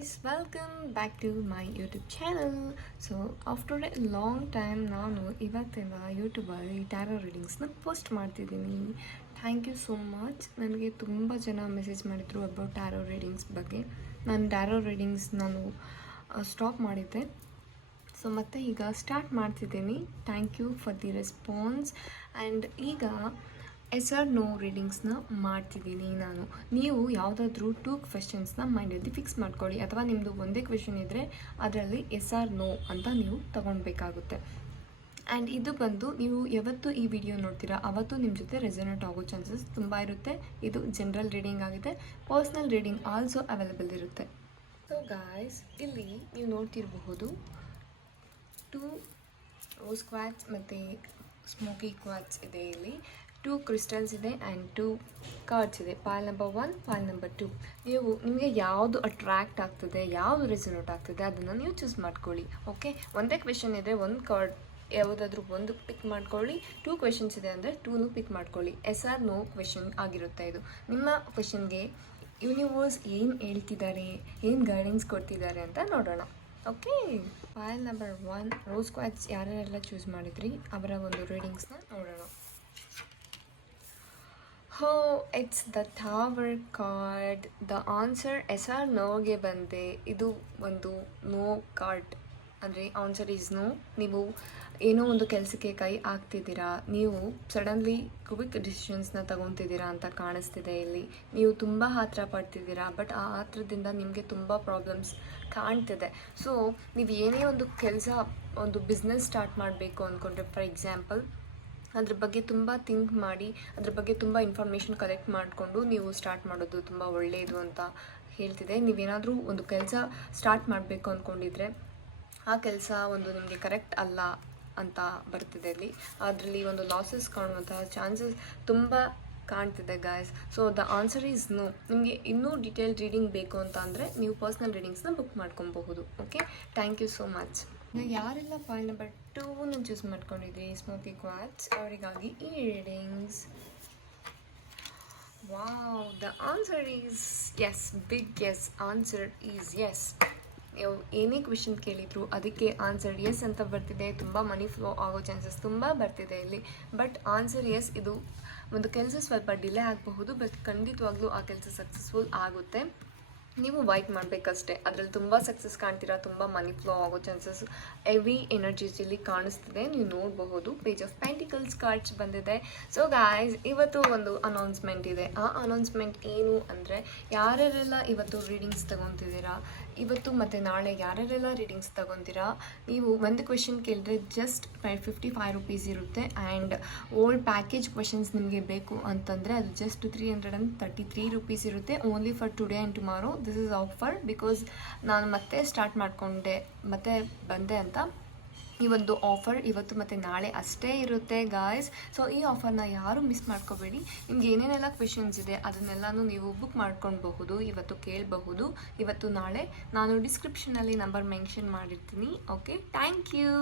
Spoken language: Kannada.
guys, welcome back to my YouTube channel. So after a long time ನಾನು ಇವತ್ತಿನ ಯೂಟ್ಯೂಬಲ್ಲಿ ಟ್ಯಾರೋ ರೀಡಿಂಗ್ಸ್ನ ಪೋಸ್ಟ್ ಮಾಡ್ತಿದ್ದೀನಿ. Thank you so much. ನನಗೆ ತುಂಬ ಜನ ಮೆಸೇಜ್ ಮಾಡಿದರು ಅಬೌಟ್ ಟ್ಯಾರೋ ರೀಡಿಂಗ್ಸ್ ಬಗ್ಗೆ. ನಾನು ಟ್ಯಾರೋ ರೀಡಿಂಗ್ಸ್ ಸ್ಟಾಪ್ ಮಾಡಿದ್ದೆ. ಸೊ ಮತ್ತೆ ಈಗ ಸ್ಟಾರ್ಟ್ ಮಾಡ್ತಿದ್ದೀನಿ. Thank you for the response. And ಈಗ ಎಸ್ ಆರ್ ನೋ ರೀಡಿಂಗ್ಸ್ನ ಮಾಡ್ತಿದ್ದೀನಿ ನಾನು. ನೀವು ಯಾವುದಾದ್ರೂ 2 ಕ್ವೆಶನ್ಸ್ನ ಮೈಂಡಲ್ಲಿ ಫಿಕ್ಸ್ ಮಾಡ್ಕೊಳ್ಳಿ, ಅಥವಾ ನಿಮ್ಮದು ಒಂದೇ ಕ್ವೆಶನ್ ಇದ್ದರೆ ಅದರಲ್ಲಿ ಎಸ್ ಆರ್ ನೋ ಅಂತ ನೀವು ತಗೊಳ್ಬೇಕಾಗುತ್ತೆ. ಆ್ಯಂಡ್ ಇದು ಬಂದು ನೀವು ಯಾವತ್ತು ಈ ವಿಡಿಯೋ ನೋಡ್ತೀರಾ ಅವತ್ತು ನಿಮ್ಮ ಜೊತೆ ರೆಸೊನೇಟ್ ಆಗೋ ಚಾನ್ಸಸ್ ತುಂಬ ಇರುತ್ತೆ. ಇದು ಜನರಲ್ ರೀಡಿಂಗ್ ಆಗಿದೆ. ಪರ್ಸ್ನಲ್ ರೀಡಿಂಗ್ ಆಲ್ಸೋ ಅವೈಲೇಬಲ್ ಇರುತ್ತೆ. ಸೊ ಗಾಯ್ಸ್, ಇಲ್ಲಿ ನೀವು ನೋಡ್ತಿರಬಹುದು 2 ರೋಸ್ ಕ್ವಾಟ್ಸ್ ಮತ್ತು ಸ್ಮೋಕಿ ಕ್ವಾಟ್ಸ್ ಇದೆ. ಇಲ್ಲಿ 2 ಕ್ರಿಸ್ಟಲ್ಸ್ ಇದೆ ಆ್ಯಂಡ್ 2 ಕಾರ್ಡ್ಸ್ ಇದೆ. Pile number 1, pile number 2. ನಿಮಗೆ ಯಾವುದು ಅಟ್ರ್ಯಾಕ್ಟ್ ಆಗ್ತದೆ, ಯಾವುದು ರೆಸೊನೇಟ್ ಆಗ್ತದೆ ಅದನ್ನು ನೀವು ಚೂಸ್ ಮಾಡ್ಕೊಳ್ಳಿ. ಓಕೆ, ಒಂದೇ ಕ್ವೆಶನ್ ಇದೆ, ಒಂದು ಕಾರ್ಡ್ ಯಾವುದಾದ್ರೂ ಒಂದು ಪಿಕ್ ಮಾಡ್ಕೊಳ್ಳಿ. 2 ಕ್ವೆಶನ್ಸ್ ಇದೆ ಅಂದರೆ 2 ಪಿಕ್ ಮಾಡ್ಕೊಳ್ಳಿ. ಎಸ್ ಆರ್ ನೋ ಕ್ವೆಶನ್ ಆಗಿರುತ್ತೆ ಇದು. ನಿಮ್ಮ ಕ್ವೆಶನ್ಗೆ ಯೂನಿವರ್ಸ್ ಏನು ಹೇಳ್ತಿದ್ದಾರೆ, ಏನು ಗೈಡೆನ್ಸ್ ಕೊಡ್ತಿದ್ದಾರೆ ಅಂತ ನೋಡೋಣ. Okay, pile number 1 rose quartz ಯಾರ್ಯಾರೆಲ್ಲ ಚೂಸ್ ಮಾಡಿದ್ರಿ ಅವರ ಒಂದು ರೀಡಿಂಗ್ಸ್ನ ನೋಡೋಣ. It's the tower card. The answer yes or ನೋಗೆ ಬಂದೆ. ಇದು ಒಂದು ನೋ ಕಾರ್ಡ್, ಅಂದರೆ ಆನ್ಸರ್ ಈಸ್ ನೋ. ನೀವು ಏನೋ ಒಂದು ಕೆಲಸಕ್ಕೆ ಕೈ ಹಾಕ್ತಿದ್ದೀರಾ, ನೀವು ಸಡನ್ಲಿ ಕ್ವಿಕ್ ಡಿಸಿಷನ್ಸ್ನ ತಗೊತಿದ್ದೀರಾ ಅಂತ ಕಾಣಿಸ್ತಿದೆ ಇಲ್ಲಿ. ನೀವು ತುಂಬ ಆತರ ಪಡ್ತಿದ್ದೀರಾ, ಬಟ್ ಆ ಆತರದಿಂದ ನಿಮಗೆ ತುಂಬ ಪ್ರಾಬ್ಲಮ್ಸ್ ಕಾಣ್ತಿದೆ. ಸೊ ನೀವು ಏನೇ ಒಂದು ಕೆಲಸ, ಒಂದು ಬಿಸ್ನೆಸ್ ಸ್ಟಾರ್ಟ್ ಮಾಡಬೇಕು ಅಂದ್ಕೊಂಡ್ರೆ, ಫಾರ್ ಎಕ್ಸಾಂಪಲ್ ಅದ್ರ ಬಗ್ಗೆ ತುಂಬ ಥಿಂಕ್ ಮಾಡಿ, ಅದ್ರ ಬಗ್ಗೆ ತುಂಬ ಇನ್ಫಾರ್ಮೇಷನ್ ಕಲೆಕ್ಟ್ ಮಾಡಿಕೊಂಡು ನೀವು ಸ್ಟಾರ್ಟ್ ಮಾಡೋದು ತುಂಬ ಒಳ್ಳೆಯದು ಅಂತ ಹೇಳ್ತಿದೆ. ನೀವೇನಾದರೂ ಒಂದು ಕೆಲಸ ಸ್ಟಾರ್ಟ್ ಮಾಡಬೇಕು ಅಂದ್ಕೊಂಡಿದ್ರೆ ಆ ಕೆಲಸ ಒಂದು ನಿಮಗೆ ಕರೆಕ್ಟ್ ಅಲ್ಲ ಅಂತ ಬರ್ತಿದೆ ಇಲ್ಲಿ. ಅದರಲ್ಲಿ ಒಂದು ಲಾಸಸ್ ಕಾಣುವಂತಹ ಚಾನ್ಸಸ್ ತುಂಬ ಕಾಣ್ತಿದೆ guys. So the answer is no. ನಿಮಗೆ ಇನ್ನೂ ಡೀಟೇಲ್ ರೀಡಿಂಗ್ ಬೇಕು ಅಂತ ಅಂದರೆ ನೀವು ಪರ್ಸ್ನಲ್ ರೀಡಿಂಗ್ಸ್ನ ಬುಕ್ ಮಾಡ್ಕೊಬಹುದು. Okay, thank you so much. ಯಾರೆಲ್ಲ ಪಾಲ್ ನಂಬರ್ 2 ಚೂಸ್ ಮಾಡ್ಕೊಂಡಿದ್ರಿ ಸ್ಮೋಕಿ ಕ್ವಾಟ್ಸ್ ಅವರಿಗಾಗಿ ಈ readings. Wow, the answer is yes. Big yes. Answer is yes. ನೀವು ಏನೇ ಕ್ವೆಶನ್ ಕೇಳಿದ್ರು ಅದಕ್ಕೆ ಆನ್ಸರ್ ಎಸ್ ಅಂತ ಬರ್ತಿದೆ. ತುಂಬ ಮನಿ ಫ್ಲೋ ಆಗೋ ಚಾನ್ಸಸ್ ತುಂಬ ಬರ್ತಿದೆ ಇಲ್ಲಿ. But answer yes. ಇದು ಒಂದು ಕೆಲಸ ಸ್ವಲ್ಪ ಡಿಲೇ ಆಗಬಹುದು, ಬಟ್ ಖಂಡಿತವಾಗ್ಲೂ ಆ ಕೆಲಸ ಸಕ್ಸಸ್ಫುಲ್ ಆಗುತ್ತೆ. ನೀವು ವೈಟ್ ಮಾಡಬೇಕಷ್ಟೇ. ಅದರಲ್ಲಿ ತುಂಬ ಸಕ್ಸಸ್ ಕಾಣ್ತೀರಾ, ತುಂಬ ಮನಿ ಫ್ಲೋ ಆಗೋ ಚಾನ್ಸಸ್ ಹೆವಿ ಎನರ್ಜೀಸ್ ಇಲ್ಲಿ ಕಾಣಿಸ್ತಿದೆ. ನೀವು ನೋಡಬಹುದು. ಪೇಜ್ ಆಫ್ ಪೆಂಟಿಕಲ್ಸ್ ಕಾರ್ಡ್ಸ್ ಬಂದಿದೆ. ಸೊ ಗಾಯ್ಸ್, ಇವತ್ತು ಒಂದು ಅನೌನ್ಸ್ಮೆಂಟ್ ಇದೆ. ಆ ಅನೌನ್ಸ್ಮೆಂಟ್ ಏನು ಅಂದರೆ, ಯಾರ್ಯಾರೆಲ್ಲ ಇವತ್ತು ರೀಡಿಂಗ್ಸ್ ತಗೊತಿದ್ದೀರಾ, ಇವತ್ತು ಮತ್ತು ನಾಳೆ ಯಾರ್ಯಾರೆಲ್ಲ ರೀಡಿಂಗ್ಸ್ ತಗೊತೀರಾ, ನೀವು ಒಂದು ಕ್ವೆಶನ್ ಕೇಳಿದ್ರೆ ಜಸ್ಟ್ 55 ರುಪೀಸ್ ಇರುತ್ತೆ. ಆ್ಯಂಡ್ ಓಲ್ಡ್ ಪ್ಯಾಕೇಜ್ ಕ್ವೆಶನ್ಸ್ ನಿಮಗೆ ಬೇಕು ಅಂತಂದರೆ ಅದು ಜಸ್ಟ್ 333 ರುಪೀಸ್ ಇರುತ್ತೆ. Only for today and tomorrow. This is offer. Because ನಾನು ಮತ್ತೆ ಸ್ಟಾರ್ಟ್ ಮಾಡಿಕೊಂಡೆ, ಮತ್ತೆ ಬಂದೆ ಅಂತ. ಈ ಒಂದು ಆಫರ್ ಇವತ್ತು ಮತ್ತು ನಾಳೆ ಅಷ್ಟೇ ಇರುತ್ತೆ ಗಾಯ್ಸ್. ಸೊ ಈ ಆಫರ್ನ ಯಾರೂ ಮಿಸ್ ಮಾಡ್ಕೋಬೇಡಿ. ನಿಮ್ಗೆ ಏನೇನೆಲ್ಲ ಕ್ವೆಶನ್ಸ್ ಇದೆ ಅದನ್ನೆಲ್ಲನೂ ನೀವು ಬುಕ್ ಮಾಡ್ಕೊಳ್ಬಹುದು, ಇವತ್ತು ಕೇಳಬಹುದು. ಇವತ್ತು ನಾಳೆ ನಾನು ಡಿಸ್ಕ್ರಿಪ್ಷನಲ್ಲಿ ನಂಬರ್ ಮೆನ್ಷನ್ ಮಾಡಿರ್ತೀನಿ. Okay, thank you.